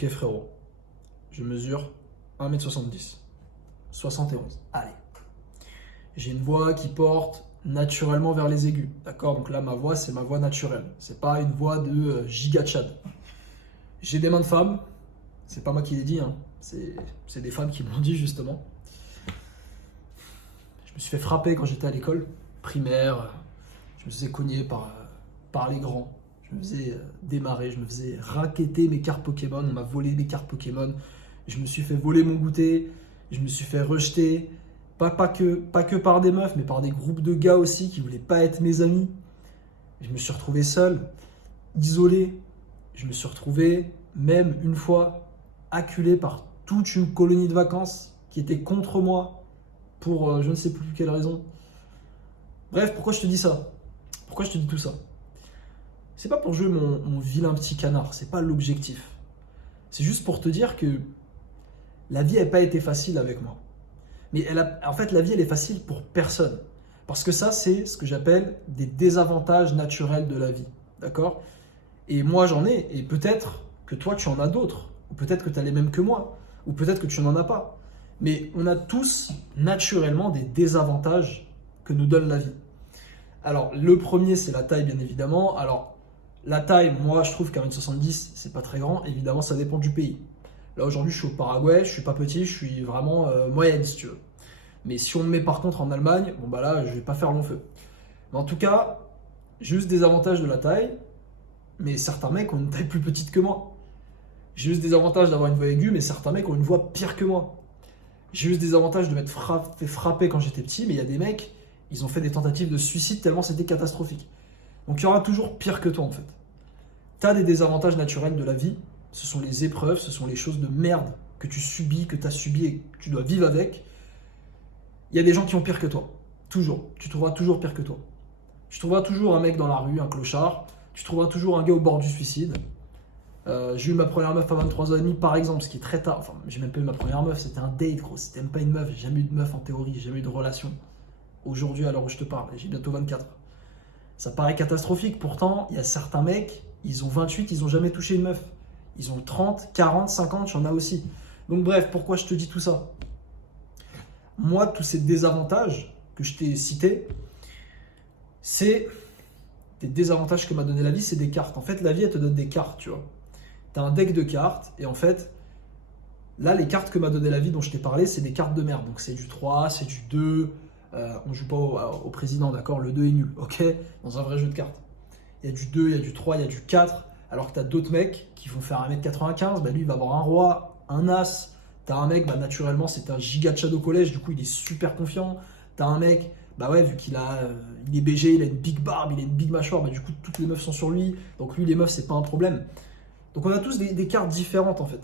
Ok frérot, je mesure 1m70, 71. Allez. J'ai une voix qui porte naturellement vers les aigus. D'accord. Donc là, ma voix, c'est ma voix naturelle. C'est pas une voix de giga Chad. J'ai des mains de femme. C'est pas moi qui l'ai dit, hein. C'est des femmes qui m'ont dit justement. Je me suis fait frapper quand j'étais à l'école primaire. Je me faisais cogner par les grands. Je me faisais démarrer, je me faisais racketter mes cartes Pokémon. On m'a volé mes cartes Pokémon. Je me suis fait voler mon goûter. Je me suis fait rejeter. Pas que par des meufs, mais par des groupes de gars aussi qui voulaient pas être mes amis. Je me suis retrouvé seul, isolé. Je me suis retrouvé, même une fois, acculé par toute une colonie de vacances qui était contre moi pour je ne sais plus quelle raison. Bref, pourquoi je te dis ça? Pourquoi je te dis tout ça? C'est pas pour jouer mon vilain petit canard, c'est pas l'objectif. C'est juste pour te dire que la vie n'a pas été facile avec moi. Mais en fait, la vie, elle est facile pour personne. Parce que ça, c'est ce que j'appelle des désavantages naturels de la vie. D'accord? Et moi, j'en ai. Et peut-être que toi, tu en as d'autres. Ou peut-être que tu as les mêmes que moi. Ou peut-être que tu n'en as pas. Mais on a tous, naturellement, des désavantages que nous donne la vie. Alors, le premier, c'est la taille, bien évidemment. Alors, la taille, moi, je trouve qu'un 1m70, c'est pas très grand. Évidemment, ça dépend du pays. Là, aujourd'hui, je suis au Paraguay, je suis pas petit, je suis vraiment moyenne, si tu veux. Mais si on me met par contre en Allemagne, bon bah là, je vais pas faire long feu. Mais en tout cas, j'ai juste des avantages de la taille, mais certains mecs ont une taille plus petite que moi. J'ai juste des avantages d'avoir une voix aiguë, mais certains mecs ont une voix pire que moi. J'ai juste des avantages de m'être fait frapper quand j'étais petit, mais il y a des mecs, ils ont fait des tentatives de suicide tellement c'était catastrophique. Donc il y aura toujours pire que toi en fait. T'as des désavantages naturels de la vie, ce sont les épreuves, ce sont les choses de merde que tu subis, que tu as subi et que tu dois vivre avec. Il y a des gens qui ont pire que toi. Toujours. Tu trouveras toujours pire que toi. Tu trouveras toujours un mec dans la rue, un clochard. Tu trouveras toujours un gars au bord du suicide. J'ai eu ma première meuf à 23 ans et demi, par exemple, ce qui est très tard. Enfin, j'ai même pas eu ma première meuf, c'était un date, gros. C'était même pas une meuf. J'ai jamais eu de meuf en théorie, j'ai jamais eu de relation. Aujourd'hui, à l'heure où je te parle, j'ai bientôt 24. Ça paraît catastrophique. Pourtant, il y a certains mecs, ils ont 28, ils ont jamais touché une meuf. Ils ont 30, 40, 50, il y en a aussi. Donc bref, pourquoi je te dis tout ça? Moi, tous ces désavantages que je t'ai cités, c'est des désavantages que m'a donné la vie, c'est des cartes. En fait, la vie, elle te donne des cartes, tu vois. Tu as un deck de cartes, et en fait, là, les cartes que m'a donné la vie dont je t'ai parlé, c'est des cartes de merde. Donc c'est du 3, c'est du 2, on joue pas au président, d'accord? Le 2 est nul, ok? Dans un vrai jeu de cartes. Il y a du 2, il y a du 3, il y a du 4, alors que tu as d'autres mecs qui vont faire 1m95, bah lui, il va avoir un roi, un as. T'as un mec, bah naturellement, c'est un giga Chad au collège, du coup, il est super confiant. T'as un mec, bah ouais, vu il est BG, il a une big barbe, il a une big mâchoire, bah du coup, toutes les meufs sont sur lui. Donc lui, les meufs, c'est pas un problème. Donc on a tous des cartes différentes, en fait.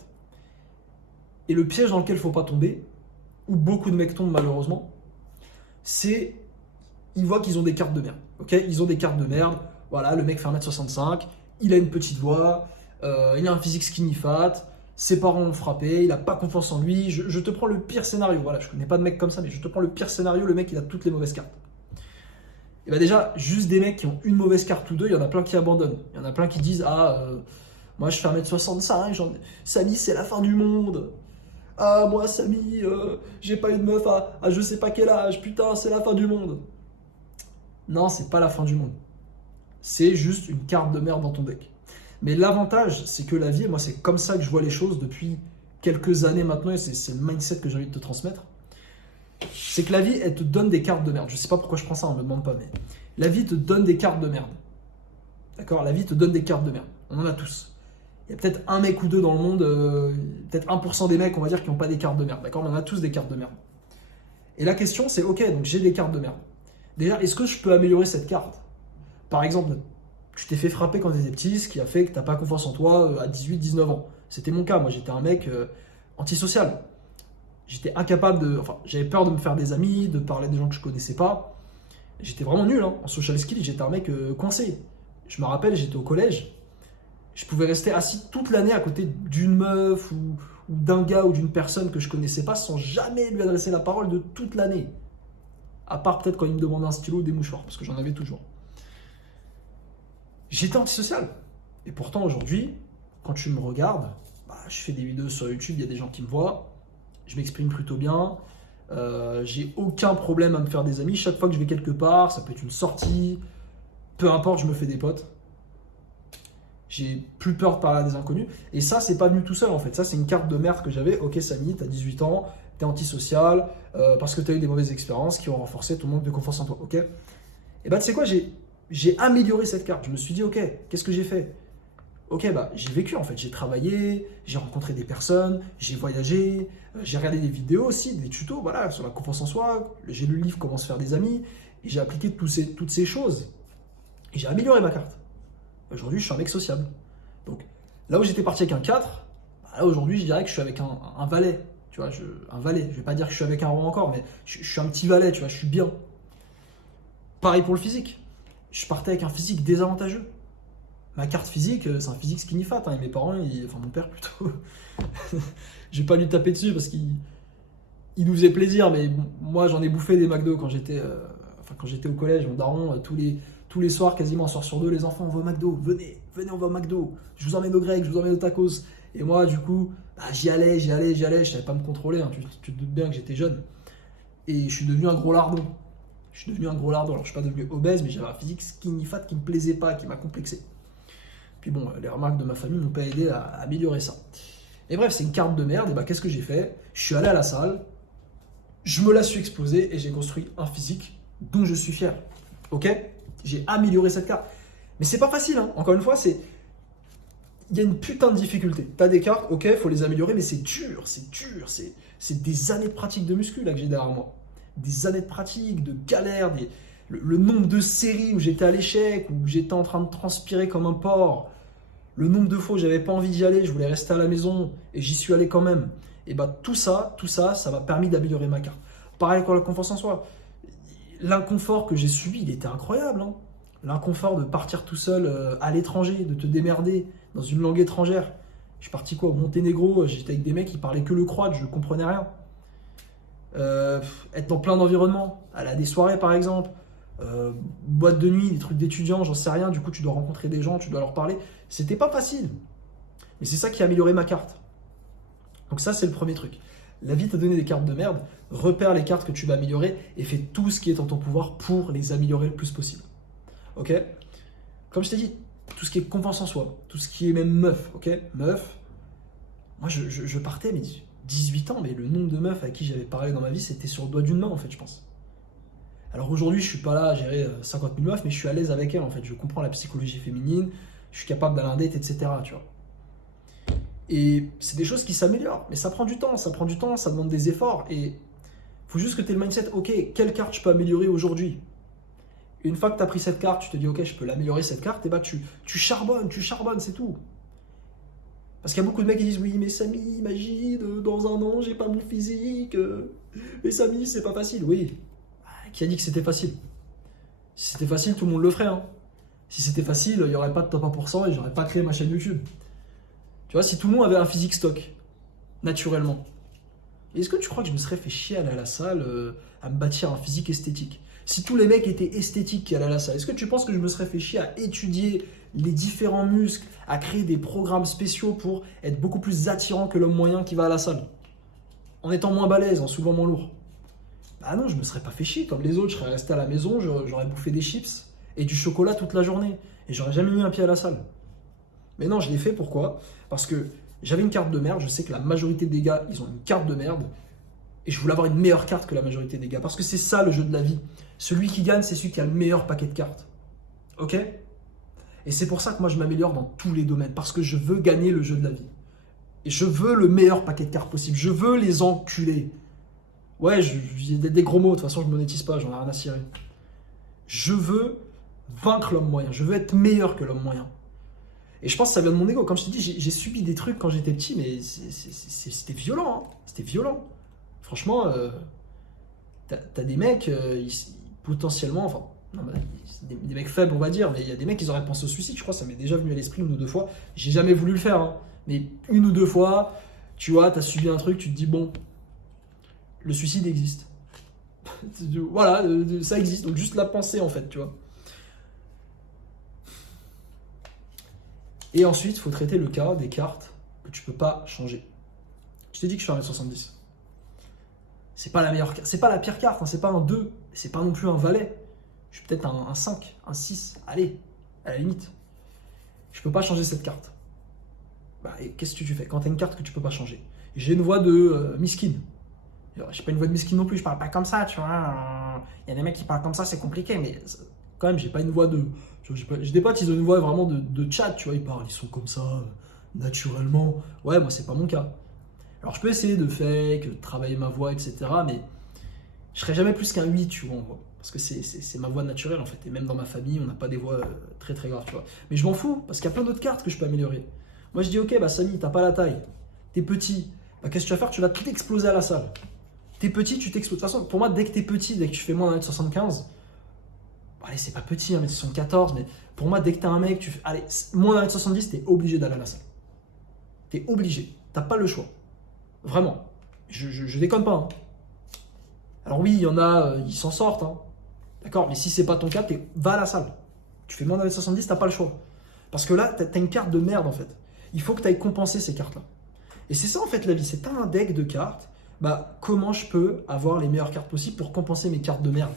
Et le piège dans lequel il faut pas tomber, où beaucoup de mecs tombent malheureusement, c'est ils voient qu'ils ont des cartes de merde. Ok, ils ont des cartes de merde. Voilà, le mec fait 1m65, il a une petite voix, il a un physique skinny fat, ses parents l'ont frappé, il a pas confiance en lui. Je te prends le pire scénario. Voilà, je connais pas de mec comme ça, mais je te prends le pire scénario. Le mec, il a toutes les mauvaises cartes. Et bah déjà, juste des mecs qui ont une mauvaise carte ou deux, il y en a plein qui abandonnent. Il y en a plein qui disent moi je fais 1m65, Samy, c'est la fin du monde. Ah, moi, Samy, j'ai pas eu de meuf à je sais pas quel âge, putain, c'est la fin du monde. Non, c'est pas la fin du monde. C'est juste une carte de merde dans ton deck. Mais l'avantage, c'est que la vie, et moi, c'est comme ça que je vois les choses depuis quelques années maintenant, et c'est le mindset que j'ai envie de te transmettre. C'est que la vie, elle te donne des cartes de merde. Je sais pas pourquoi je prends ça, on me demande pas, mais la vie te donne des cartes de merde. D'accord? La vie te donne des cartes de merde. On en a tous. Il y a peut-être un mec ou deux dans le monde, peut-être 1% des mecs, on va dire, qui n'ont pas des cartes de merde. D'accord? On en a tous des cartes de merde. Et la question, c'est ok, donc j'ai des cartes de merde. Déjà, est-ce que je peux améliorer cette carte? Par exemple, tu t'es fait frapper quand tu étais petit, ce qui a fait que tu n'as pas confiance en toi à 18-19 ans. C'était mon cas. Moi, j'étais un mec antisocial. J'étais incapable de. Enfin, j'avais peur de me faire des amis, de parler à des gens que je connaissais pas. J'étais vraiment nul hein. En social skills, j'étais un mec coincé. Je me rappelle, j'étais au collège. Je pouvais rester assis toute l'année à côté d'une meuf ou d'un gars ou d'une personne que je connaissais pas sans jamais lui adresser la parole de toute l'année. À part peut-être quand il me demandait un stylo ou des mouchoirs, parce que j'en avais toujours. J'étais antisocial. Et pourtant aujourd'hui, quand tu me regardes, bah, je fais des vidéos sur YouTube, il y a des gens qui me voient, je m'exprime plutôt bien, j'ai aucun problème à me faire des amis. Chaque fois que je vais quelque part, ça peut être une sortie, peu importe, je me fais des potes. J'ai plus peur de parler à des inconnus. Et ça, c'est pas venu tout seul en fait. Ça, c'est une carte de merde que j'avais. Ok, Samy, t'as 18 ans, t'es antisocial, parce que t'as eu des mauvaises expériences qui ont renforcé ton manque de confiance en toi. Ok. Et bah, tu sais quoi, j'ai amélioré cette carte. Je me suis dit, ok, qu'est-ce que j'ai fait? Ok, bah, j'ai vécu en fait. J'ai travaillé, j'ai rencontré des personnes, j'ai voyagé, j'ai regardé des vidéos aussi, des tutos, voilà, sur la confiance en soi. J'ai lu le livre Comment se faire des amis. Et j'ai appliqué toutes ces choses. Et j'ai amélioré ma carte. Aujourd'hui, je suis un mec sociable. Donc, là où j'étais parti avec un 4, bah là aujourd'hui, je dirais que je suis avec un valet. Tu vois, un valet. Je vais pas dire que je suis avec un roi encore, mais je suis un petit valet, tu vois, je suis bien. Pareil pour le physique. Je partais avec un physique désavantageux. Ma carte physique, c'est un physique skinny fat. Hein, et mes parents, enfin mon père plutôt, je vais pas lui taper dessus parce qu'il nous faisait plaisir, mais bon, moi j'en ai bouffé des McDo quand j'étais au collège. Mon daron, tous les soirs, quasiment un soir sur deux, les enfants, on va au McDo, venez, on va au McDo, je vous emmène au grec, je vous emmène au tacos. Et moi, du coup, bah, j'y allais, je savais pas me contrôler, hein, tu te doutes bien que j'étais jeune. Et je suis devenu un gros lardon. Alors je suis pas devenu obèse, mais j'avais un physique skinny fat qui me plaisait pas, qui m'a complexé. Puis bon, les remarques de ma famille m'ont pas aidé à améliorer ça. Et bref, c'est une carte de merde, et bah qu'est-ce que j'ai fait? Je suis allé à la salle, je me la suis exposée et j'ai construit un physique dont je suis fier. Ok? J'ai amélioré cette carte. Mais c'est pas facile, hein. Encore une fois, il y a une putain de difficulté. T'as des cartes, ok, faut les améliorer, mais c'est dur. C'est des années de pratique de muscu là que j'ai derrière moi. Des années de pratique, de galère, le nombre de séries où j'étais à l'échec, où j'étais en train de transpirer comme un porc, le nombre de fois où j'avais pas envie d'y aller, je voulais rester à la maison et j'y suis allé quand même. Et bah tout ça, ça m'a permis d'améliorer ma carte. Pareil pour la confiance en soi. L'inconfort que j'ai subi, il était incroyable. Hein. L'inconfort de partir tout seul à l'étranger, de te démerder dans une langue étrangère. Je suis parti quoi, au Monténégro, j'étais avec des mecs qui parlaient que le croate, je comprenais rien. Être dans plein d'environnements, aller à des soirées par exemple, boîte de nuit, des trucs d'étudiants, j'en sais rien, du coup tu dois rencontrer des gens, tu dois leur parler. C'était pas facile. Mais c'est ça qui a amélioré ma carte. Donc ça c'est le premier truc. La vie t'a donné des cartes de merde, repère les cartes que tu vas améliorer et fais tout ce qui est en ton pouvoir pour les améliorer le plus possible. Ok? Comme je t'ai dit, tout ce qui est confiance en soi, tout ce qui est même meuf, ok? Meuf, moi je partais, mais 18 ans, mais le nombre de meufs à qui j'avais parlé dans ma vie, c'était sur le doigt d'une main en fait, je pense. Alors aujourd'hui, je suis pas là à gérer 50 000 meufs, mais je suis à l'aise avec elles en fait. Je comprends la psychologie féminine, je suis capable d'aller en date, etc. Tu vois. Et c'est des choses qui s'améliorent, mais ça prend du temps, ça demande des efforts. Et il faut juste que tu aies le mindset, ok, quelle carte je peux améliorer aujourd'hui? Et une fois que tu as pris cette carte, tu te dis, ok, je peux l'améliorer cette carte, et bah tu charbonnes, c'est tout. Parce qu'il y a beaucoup de mecs qui disent, oui, mais Samy, imagine, dans un an, j'ai pas mon physique. Mais Samy, c'est pas facile. Oui. Qui a dit que c'était facile? Si c'était facile, tout le monde le ferait. Hein. Si c'était facile, il n'y aurait pas de top 1% et j'aurais pas créé ma chaîne YouTube. Tu vois, si tout le monde avait un physique stock, naturellement, est-ce que tu crois que je me serais fait chier à aller à la salle, à me bâtir un physique esthétique? Si tous les mecs étaient esthétiques qui allaient à la salle, est-ce que tu penses que je me serais fait chier à étudier les différents muscles, à créer des programmes spéciaux pour être beaucoup plus attirant que l'homme moyen qui va à la salle? En étant moins balèze, en soulevant moins lourd. Ah non, je me serais pas fait chier comme les autres, je serais resté à la maison, j'aurais bouffé des chips et du chocolat toute la journée et j'aurais jamais mis un pied à la salle. Mais non, je l'ai fait, pourquoi? Parce que j'avais une carte de merde, je sais que la majorité des gars, ils ont une carte de merde et je voulais avoir une meilleure carte que la majorité des gars parce que c'est ça le jeu de la vie. Celui qui gagne, c'est celui qui a le meilleur paquet de cartes. Ok? Et c'est pour ça que moi je m'améliore dans tous les domaines parce que je veux gagner le jeu de la vie. Et je veux le meilleur paquet de cartes possible, je veux les enculer. Ouais, j'ai des gros mots, de toute façon je ne monétise pas, j'en ai rien à cirer. Je veux vaincre l'homme moyen, je veux être meilleur que l'homme moyen. Et je pense que ça vient de mon ego. Comme je t'ai dit, j'ai subi des trucs quand j'étais petit, mais c'était violent. Hein. C'était violent. Franchement, t'as des mecs, potentiellement, enfin, non, des mecs faibles on va dire, mais il y a des mecs qui auraient pensé au suicide, je crois, ça m'est déjà venu à l'esprit une ou deux fois. J'ai jamais voulu le faire, hein. Mais une ou deux fois, tu vois, t'as subi un truc, tu te dis bon, le suicide existe. Voilà, ça existe. Donc juste la pensée en fait, tu vois. Et ensuite, il faut traiter le cas des cartes que tu peux pas changer. Je t'ai dit que je fais 1m70. C'est pas la meilleure, c'est pas la pire carte, hein, c'est pas un 2, c'est pas non plus un valet. Je suis peut-être un 5, un 6, allez, à la limite. Je peux pas changer cette carte. Bah, et qu'est-ce que tu fais quand tu as une carte que tu peux pas changer? J'ai une voix de miskin. J'ai pas une voix de miskin non plus, je parle pas comme ça, tu vois. Il y a des mecs qui parlent comme ça, c'est compliqué, mais quand même, j'ai pas une voix de. J'ai des potes, ils ont une voix vraiment de chat, tu vois, ils parlent, ils sont comme ça, naturellement. Ouais, moi, c'est pas mon cas. Alors, je peux essayer de fake, de travailler ma voix, etc., mais je serai jamais plus qu'un 8, tu vois, en voix. Parce que c'est ma voix naturelle, en fait. Et même dans ma famille, on n'a pas des voix très très graves, tu vois. Mais je m'en fous, parce qu'il y a plein d'autres cartes que je peux améliorer. Moi, je dis, ok, bah, Samy, t'as pas la taille, t'es petit. Bah, qu'est-ce que tu vas faire? Tu vas tout exploser à la salle. T'es petit, tu t'exploses. De toute façon, pour moi, dès que t'es petit, dès que tu fais moins d'1m75, allez, c'est pas petit, 1m74, mais pour moi, dès que t'es un mec, tu fais, allez, moins d'1m70, t'es obligé d'aller à la salle. T'es obligé. T'as pas le choix. Vraiment. Je déconne pas. Hein. Alors oui, il y en a, ils s'en sortent. Hein. D'accord? Mais si c'est pas ton cas, va à la salle. Tu fais moins d'1m70, t'as pas le choix. Parce que là, t'as une carte de merde, en fait. Il faut que tu ailles compenser ces cartes-là. Et c'est ça, en fait, la vie. C'est pas un deck de cartes. Bah, comment je peux avoir les meilleures cartes possibles pour compenser mes cartes de merde?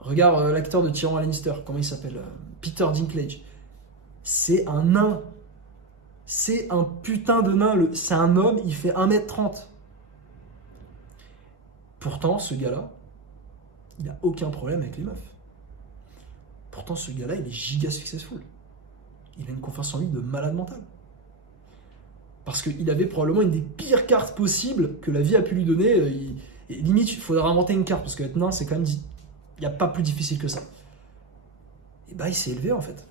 Regarde l'acteur de Tyrion Lannister, comment il s'appelle? Peter Dinklage. C'est un nain. C'est un putain de nain. C'est un homme, il fait 1m30. Pourtant, ce gars-là, il n'a aucun problème avec les meufs. Pourtant, ce gars-là, il est giga successful. Il a une confiance en lui de malade mental. Parce qu'il avait probablement une des pires cartes possibles que la vie a pu lui donner. Limite, il faudrait inventer une carte, parce que être nain, c'est quand même dit. Il n'y a pas plus difficile que ça. Et bah, il s'est élevé, en fait.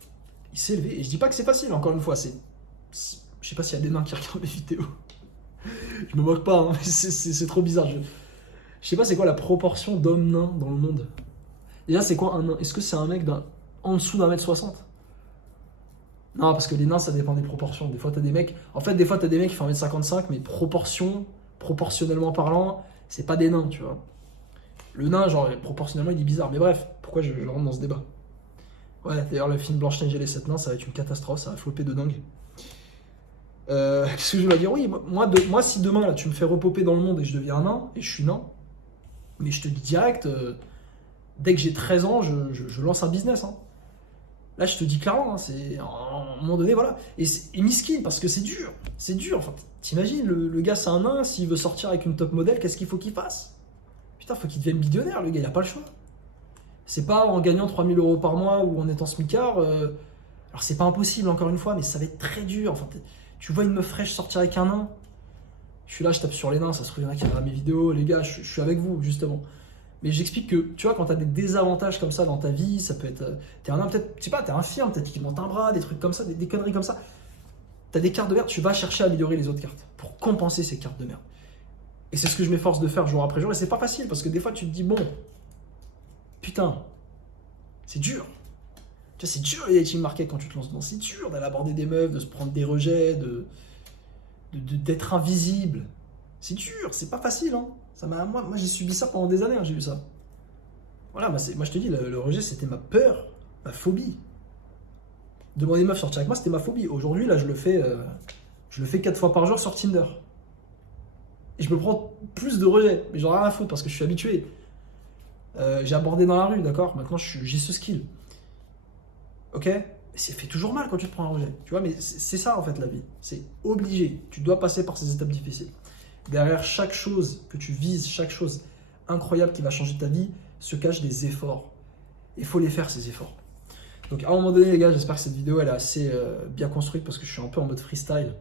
Il s'est élevé. Et je dis pas que c'est facile, encore une fois. Je sais pas s'il y a des nains qui regardent mes vidéos. Je me moque pas, hein, mais c'est trop bizarre. Je sais pas c'est quoi la proportion d'hommes nains dans le monde. Déjà, c'est quoi un nain? Est-ce que c'est un mec en dessous d'1m60? Non, parce que les nains, ça dépend des proportions. Des fois, t'as des mecs. En fait, des fois, t'as des mecs qui font 1m55, mais proportionnellement parlant, c'est pas des nains, tu vois. Le nain, genre, proportionnellement, il est bizarre. Mais bref, pourquoi je rentre dans ce débat? Ouais, d'ailleurs, le film Blanche-Neige et les 7 nains, ça va être une catastrophe, ça va flopper de dingue. Qu'est-ce que je vais dire? Oui, moi, si demain, là, tu me fais repoper dans le monde et je deviens un nain, et je suis nain, mais je te dis direct, dès que j'ai 13 ans, je lance un business. Hein. Là, je te dis clairement, hein, c'est à un moment donné, voilà. Et miskin, parce que c'est dur. C'est dur. Enfin, t'imagines, le gars, c'est un nain, s'il veut sortir avec une top modèle, qu'est-ce qu'il faut qu'il fasse? Putain, faut qu'il devienne billionnaire, le gars, il a pas le choix. C'est pas en gagnant 3000 euros par mois ou en étant smicard. Alors, c'est pas impossible, encore une fois, mais ça va être très dur. Enfin, tu vois une meuf fraîche sortir avec un nain. Je suis là, je tape sur les nains, ça se trouve, il y en a qui regardent mes vidéos. Les gars, je suis avec vous, justement. Mais j'explique que, tu vois, quand tu as des désavantages comme ça dans ta vie, ça peut être. T'es un nain, peut-être, je sais pas, t'es infirme, peut-être qu'il monte un bras, des trucs comme ça, des conneries comme ça. T'as des cartes de merde, tu vas chercher à améliorer les autres cartes pour compenser ces cartes de merde. Et c'est ce que je m'efforce de faire jour après jour. Et c'est pas facile parce que des fois, tu te dis, bon, putain, c'est dur. Tu vois, c'est dur les dating market quand tu te lances dedans. C'est dur d'aller aborder des meufs, de se prendre des rejets, d'être invisible. C'est dur, c'est pas facile. Hein. Moi j'ai subi ça pendant des années, hein, j'ai eu ça. Voilà, moi je te dis, le rejet c'était ma peur, ma phobie. Demander une meuf sortir avec moi, c'était ma phobie. Aujourd'hui, là, je le fais 4 fois par jour sur Tinder. Et je me prends plus de rejets, mais j'en ai rien à foutre parce que je suis habitué. J'ai abordé dans la rue, d'accord? Maintenant, j'ai ce skill. Ok? Ça fait toujours mal quand tu te prends un rejet. Tu vois, mais c'est ça en fait la vie. C'est obligé. Tu dois passer par ces étapes difficiles. Derrière chaque chose que tu vises, chaque chose incroyable qui va changer ta vie, se cachent des efforts. Il faut les faire, ces efforts. Donc à un moment donné, les gars, j'espère que cette vidéo elle est assez bien construite parce que je suis un peu en mode freestyle.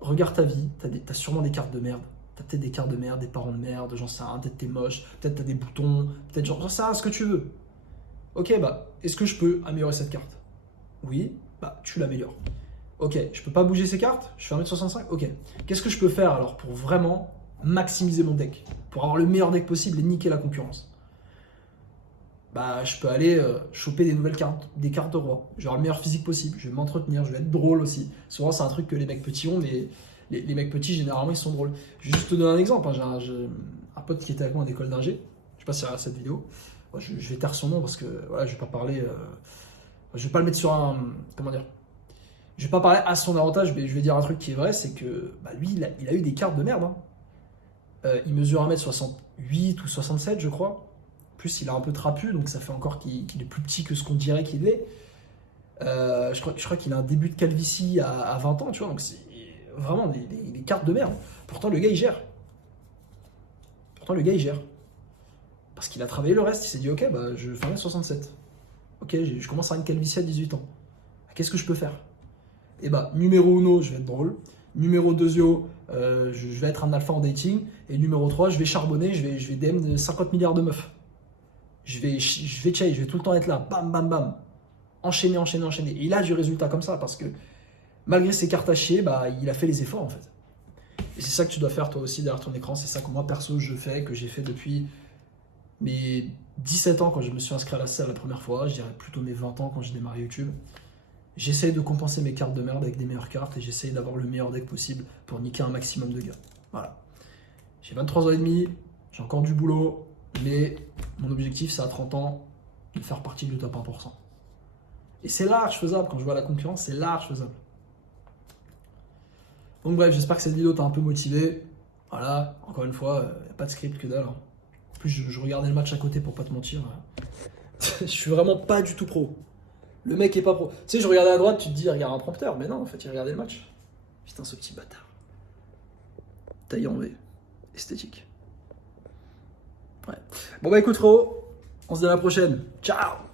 Regarde ta vie, t'as sûrement des cartes de merde. T'as peut-être des cartes de merde, des parents de merde, j'en sais rien, peut-être t'es moche, peut-être t'as des boutons, peut-être j'en sais rien, ce que tu veux. Ok, bah, est-ce que je peux améliorer cette carte? Oui, bah, tu l'améliores. Ok, je peux pas bouger ces cartes? Je fais 1m65? Ok. Qu'est-ce que je peux faire alors pour vraiment maximiser mon deck? Pour avoir le meilleur deck possible et niquer la concurrence? Bah, je peux aller choper des nouvelles cartes, des cartes de roi. Je vais avoir le meilleur physique possible, je vais m'entretenir, je vais être drôle aussi. Souvent, c'est un truc que les mecs petits ont, mais les mecs petits, généralement, ils sont drôles. Je vais juste te donner un exemple. Hein. J'ai un pote qui était avec moi en école d'ingé. Je sais pas si tu regardes cette vidéo. Je vais taire son nom parce que voilà, je vais pas parler. Je vais pas le mettre sur un. Comment dire? Je vais pas parler à son avantage, mais je vais dire un truc qui est vrai, c'est que bah, lui, il a eu des cartes de merde. Hein. Il mesure 1m68 ou 67, je crois. En plus, il a un peu trapu, donc ça fait encore qu'il est plus petit que ce qu'on dirait qu'il est. Je crois qu'il a un début de calvitie à 20 ans, tu vois, donc c'est vraiment des cartes de merde. Pourtant, le gars, il gère. Parce qu'il a travaillé le reste, il s'est dit, ok, bah, je fais 1m67. Ok, je commence à avoir une calvitie à 18 ans. Qu'est-ce que je peux faire? Et bah, numéro 1, je vais être drôle. Numéro 2, je vais être un alpha en dating. Et numéro 3, je vais charbonner, je vais DM 50 milliards de meufs. Je vais chase, je vais tout le temps être là. Bam, bam, bam. Enchaîner. Et il a du résultat comme ça parce que malgré ses cartes à chier, bah, il a fait les efforts en fait. Et c'est ça que tu dois faire toi aussi derrière ton écran. C'est ça que moi perso je fais, que j'ai fait depuis mes 17 ans quand je me suis inscrit à la salle la première fois. Je dirais plutôt mes 20 ans quand j'ai démarré YouTube. J'essaye de compenser mes cartes de merde avec des meilleures cartes et j'essaye d'avoir le meilleur deck possible pour niquer un maximum de gars. Voilà. J'ai 23 ans et demi, j'ai encore du boulot, mais mon objectif c'est à 30 ans de faire partie du top 1%. Et c'est large faisable quand je vois la concurrence, c'est large faisable. Donc bref, j'espère que cette vidéo t'a un peu motivé. Voilà, encore une fois, il n'y a pas de script que dalle. Hein. En plus, je regardais le match à côté pour pas te mentir. Je suis vraiment pas du tout pro. Le mec est pas pro. Tu sais, je regardais à droite, tu te dis, il regarde un prompteur. Mais non, en fait, il regardait le match. Putain, ce petit bâtard. Taille en V. Esthétique. Ouais. Bon bah écoute frérot, on se dit à la prochaine. Ciao.